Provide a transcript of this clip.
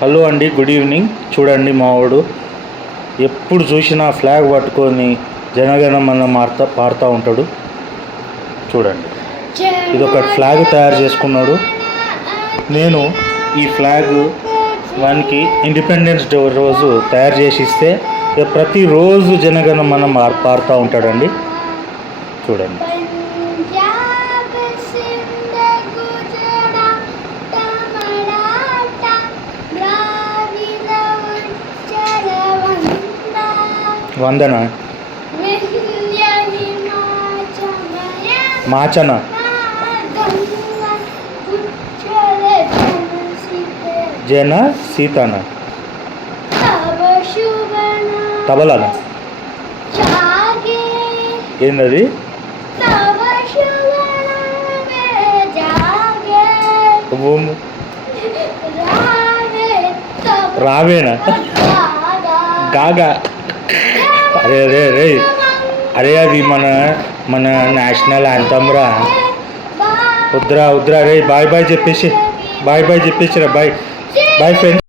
Hello అండి, good evening. చూడండి మావాడు ఎప్పుడు చూసినా ఫ్లాగ్ పట్టుకొని జనగణమన పాడుతూ ఉంటాడు. చూడండి, ఇది ఒక ఫ్లాగ్ తయారు చేసుకున్నాడు. నేను ఈ ఫ్లాగ్ వానికి ఇండిపెండెన్స్ డే రోజు తయారు చేసి ఇస్తే ప్రతిరోజు జనగణమన పాడుతూ ఉంటాడండి. చూడండి. వందన మాచన జన సీతన తబలన ఏందది? రావేనా గాగా అరే రే రే అరే అది మన నేషనల్ యాంథమ్ రా. వద్దురా రే. బాయ్ చెప్పేసిరా. Bye friends.